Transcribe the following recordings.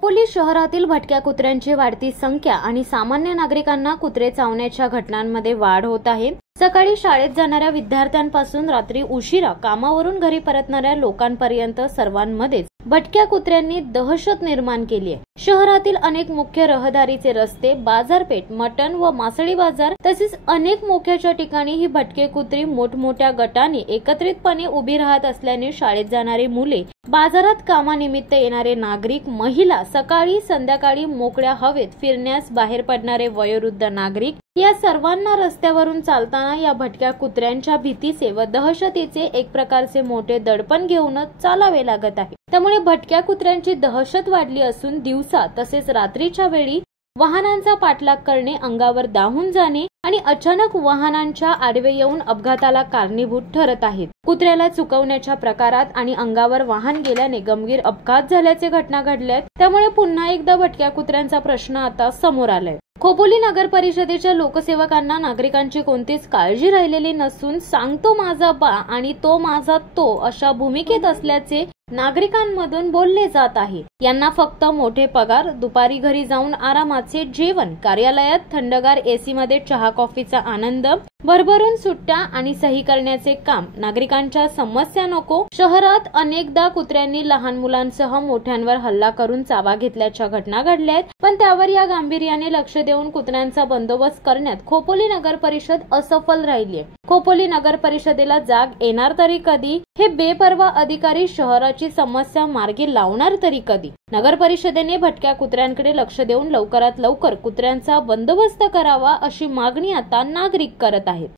खोपोली शहरातील भटक्या कुत्र्यांची वाढती संख्या आणि सामान्य नागरिकांना कुत्रे चावण्याच्या घटनांमध्ये वाढ होत आहे। सकाळी शाळेत जाणाऱ्या विद्यार्थ्यांपासून रात्री उशिरा कामावरून घरी परतणाऱ्या लोकांपर्यंत सर्वांमध्येच भटक्या कुत्र्यांनी दहशत निर्माण केली आहे। शहरातील अनेक मुख्य रहदारीचे रस्ते, बाजारपेठ, मटण व मासळी बाजार तसेच अनेक मोक्याच्या ठिकाणी ही भटके कुत्री मोठमोठ्या गटांनी एकत्रितपणे उभी राहत असल्याने शाळेत जाणारी मुले, बाजारात कामानिमित्त येणारे नागरिक, महिला, सकाळी संध्याकाळी मोकळ्या हवेत फिरण्यास बाहेर पडणारे वयोवृद्ध नागरिक या सर्वांना रस्त्यावरून चालताना या भटक्या कुत्र्यांच्या भीतीचे व दहशतीचे एक प्रकारचे मोठे दडपण घेऊनच चालावे लागत आहे। त्यामुळे भटक्या कुत्र्यांची दहशत वाढली असून दिवसा तसेच रात्रीच्या वेळी वाहनांचा पाठलाग करणे, अंगावर दाहून जाणे आणि अचानक वाहनांच्या आडवे येऊन अपघाताला कारणीभूत ठरत आहेत। कुत्र्याला चुकवण्याच्या प्रकारात आणि अंगावर वाहन गेल्याने गंभीर अपघात झाल्याचे घटना घडल्यात। त्यामुळे पुन्हा एकदा भटक्या कुत्र्यांचा प्रश्न आता समोर आलाय। खोपोली नगर परिषदेच्या लोकसेवकांना नागरिकांची कोणतीच काळजी राहिलेली नसून सांगतो माझा बा आणि तो माझा तो अशा भूमिकेत असल्याचे नागरिकांमधून बोलले जात आहे। यांना फक्त मोठे पगार, दुपारी घरी जाऊन आरामाचे जेवण, कार्यालयात थंडगार एसी मध्ये चहा कॉफीचा आनंद, भरभरून सुट्ट्या आणि सही करण्याचे काम, नागरिकांच्या समस्या नको। शहरात अनेकदा कुत्र्यांनी लहान मुलांसह मोठ्यांवर हल्ला करून चावा घेतल्याच्या घटना घडल्यात, पण त्यावर या गांभीर्याने लक्ष देऊन कुत्र्यांचा बंदोबस्त करण्यात खोपोली नगर परिषद असफल राहिली आहे। खोपोली नगर परिषदेला जाग येणार तरी कधी? हे बेपर्वा अधिकारी शहराची समस्या मार्गी लावणार तरी कधी? नगर परिषदेने भटक्या कुत्र्यांकडे लक्ष देऊन लवकरात लवकर कुत्र्यांचा बंदोबस्त करावा अशी मागणी आता नागरिक करत आहेत।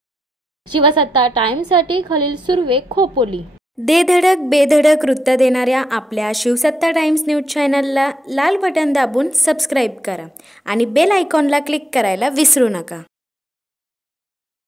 शिवसत्ता टाइम्स साठी खलील सुर्वे, खोपोली। दे धडक बेधडक वृत्त देणाऱ्या आपल्या शिवसत्ता टाइम्स न्यूज चॅनलला लाल बटन दाबून सबस्क्राईब करा आणि बेल आयकॉनला क्लिक करायला विसरू नका।